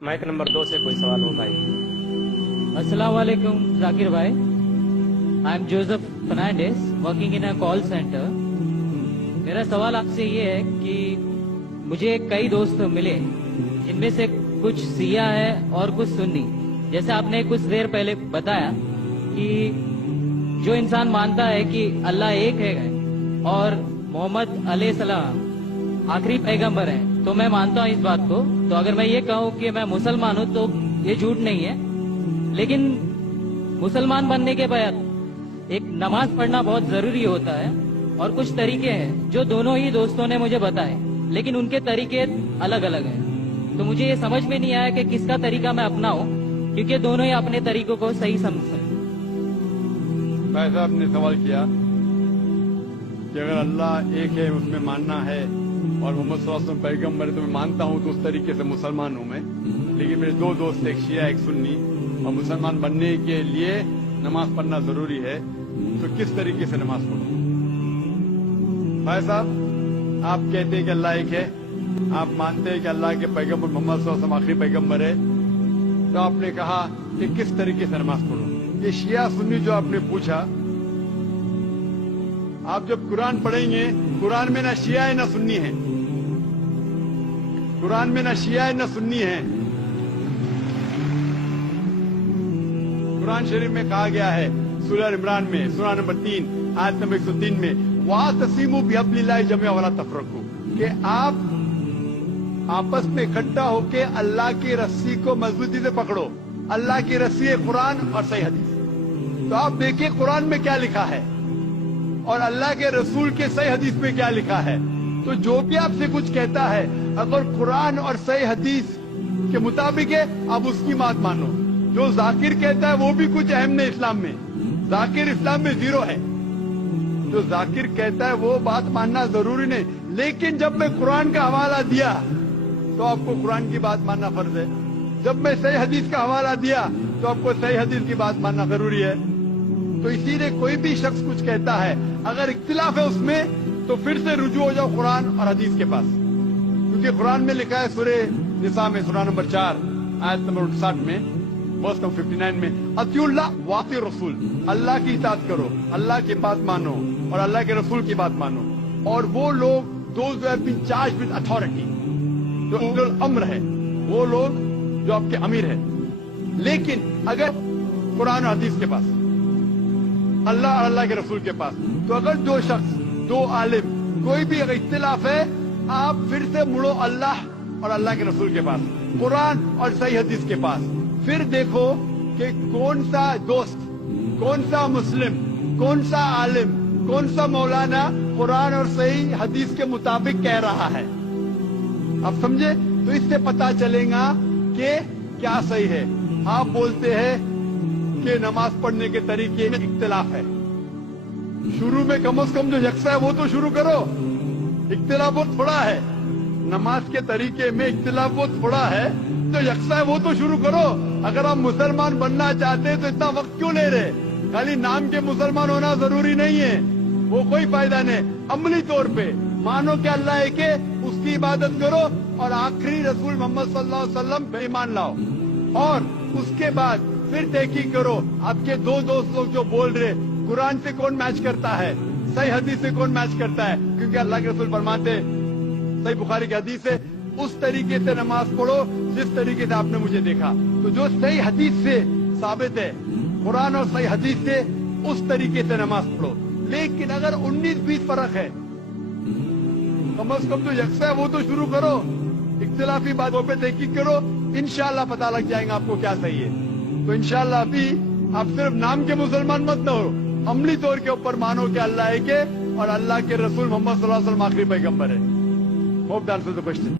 Mic number 2 سے کوئی سوال ہو بھائی؟ السلام علیکم ذاکر بھائی. I am Joseph Fernandes working in a call centre. میرا سوال آپ سے یہ ہے کہ مجھے کئی دوست ملے جن میں سے کچھ سیاہ ہے اور کچھ سنی. جیسے آپ نے کچھ دیر پہلے بتایا کہ جو انسان مانتا ہے کہ اللہ ایک ہے اور محمد علیہ السلام آخری پیغمبر ہیں تو میں مانتا ہوں اس بات کو. تو اگر میں یہ کہوں کہ میں مسلمان ہوں تو یہ جھوٹ نہیں ہے. لیکن مسلمان بننے کے بعد ایک نماز پڑھنا بہت ضروری ہوتا ہے اور کچھ طریقے ہیں جو دونوں ہی دوستوں نے مجھے بتائے لیکن ان کے طریقے الگ الگ ہیں. تو مجھے یہ سمجھ میں نہیں آیا کہ کس کا طریقہ میں اپناؤں کیونکہ دونوں ہی اپنے طریقوں کو صحیح سمجھتے ہیں. بھائی صاحب نے سوال کیا کہ اگر اللہ ایک ہے اس میں ماننا ہے اور محمد صلی اللہ علیہ وسلم پیغمبر ہے تو میں مانتا ہوں تو اس طریقے سے مسلمان ہوں میں. لیکن میرے دو دوست ایک شیعہ ایک سنی اور مسلمان بننے کے لیے نماز پڑھنا ضروری ہے تو کس طریقے سے نماز پڑھوں؟ بھائی صاحب آپ کہتے ہیں کہ اللہ ایک ہے, آپ مانتے ہیں کہ اللہ کے پیغمبر محمد صلی اللہ علیہ وسلم آخری پیغمبر ہے, تو آپ نے کہا کہ کس طریقے سے نماز پڑھوں. یہ شیعہ سنی جو آپ نے پوچھا, آپ جب قرآن پڑھیں گے قرآن میں نہ شیعہ ہے نہ سنی ہے, قرآن میں نہ شیعہ ہے نہ سنی ہے. قرآن شریف میں کہا گیا ہے سورہ عمران میں سورہ نمبر 3 آیت نمبر 103 میں وَاعْتَصِمُوا بِحَبْلِ اللَّهِ جَمِيعًا وَلَا تَفَرَّقُوا, کہ آپ آپس میں اکٹھا ہو کے اللہ کی رسی کو مضبوطی سے پکڑو. اللہ کی رسی ہے قرآن اور صحیح حدیث. تو آپ دیکھیں قرآن میں کیا لکھا ہے اور اللہ کے رسول کے صحیح حدیث میں کیا لکھا ہے. تو جو بھی آپ سے کچھ کہتا ہے اگر قرآن اور صحیح حدیث کے مطابق ہے آپ اس کی بات مانو. جو ذاکر کہتا ہے وہ بھی کچھ اہم نہیں اسلام میں, ذاکر اسلام میں 0 ہے. جو ذاکر کہتا ہے وہ بات ماننا ضروری نہیں, لیکن جب میں قرآن کا حوالہ دیا تو آپ کو قرآن کی بات ماننا فرض ہے. جب میں صحیح حدیث کا حوالہ دیا تو آپ کو صحیح حدیث کی بات ماننا ضروری ہے. تو اسی لیے کوئی بھی شخص کچھ کہتا ہے اگر اختلاف ہے اس میں تو پھر سے رجوع ہو جاؤ قرآن اور حدیث کے پاس, کیونکہ قرآن میں لکھا ہے سورہ نساء میں سورہ نمبر 4 آیت نمبر 59 میں ورس نمبر 59 میں اطیعوا اللہ واطیعوا الرسول, اللہ کی اطاعت کرو, اللہ کی بات مانو اور اللہ کے رسول کی بات مانو. اور وہ لوگ those who have been charged with authority, جو اولو الامر ہے, وہ لوگ جو آپ کے امیر ہیں. لیکن اگر قرآن اور حدیث کے پاس, اللہ اور اللہ کے رسول کے پاس, تو اگر دو شخص دو عالم کوئی بھی اگر اختلاف ہے آپ پھر سے مڑو اللہ اور اللہ کے رسول کے پاس, قرآن اور صحیح حدیث کے پاس. پھر دیکھو کہ کون سا دوست, کون سا مسلم, کون سا عالم, کون سا مولانا قرآن اور صحیح حدیث کے مطابق کہہ رہا ہے. آپ سمجھے؟ تو اس سے پتا چلے گا کہ کیا صحیح ہے. آپ بولتے ہیں کہ نماز پڑھنے کے طریقے میں اختلاف ہے, شروع میں کم از کم جو یکساں ہے وہ تو شروع کرو. اختلاف بہت تھوڑا ہے, نماز کے طریقے میں اختلاف بہت تھوڑا ہے, جو یکساں ہے وہ تو شروع کرو. اگر آپ مسلمان بننا چاہتے ہیں تو اتنا وقت کیوں لے رہے؟ خالی نام کے مسلمان ہونا ضروری نہیں ہے, وہ کوئی فائدہ نہیں. عملی طور پہ مانو کہ اللہ ایک ہے, اس کی عبادت کرو اور آخری رسول محمد صلی اللہ علیہ وسلم پہ ایمان لاؤ. اور اس کے بعد پھر تحقیق کرو آپ کے دو دوست لوگ جو بول رہے قرآن سے کون میچ کرتا ہے, صحیح حدیث سے کون میچ کرتا ہے. کیونکہ اللہ کے رسول فرماتے صحیح بخاری کی حدیث ہے اس طریقے سے نماز پڑھو جس طریقے سے آپ نے مجھے دیکھا. تو جو صحیح حدیث سے ثابت ہے, قرآن اور صحیح حدیث سے, اس طریقے سے نماز پڑھو. لیکن اگر 19-20 فرق ہے کم از کم جو یکساں ہے وہ تو شروع کرو. اختلافی باتوں پہ تحقیق کرو, انشاءاللہ پتہ لگ جائے گا آپ کو کیا صحیح ہے. تو انشاءاللہ ابھی آپ صرف نام کے مسلمان مت نہ ہو, عملی طور کے اوپر مانو کہ اللہ ایک ہے اور اللہ کے رسول محمد صلی اللہ علیہ وسلم آخری پیغمبر ہے. Hope that answers the question.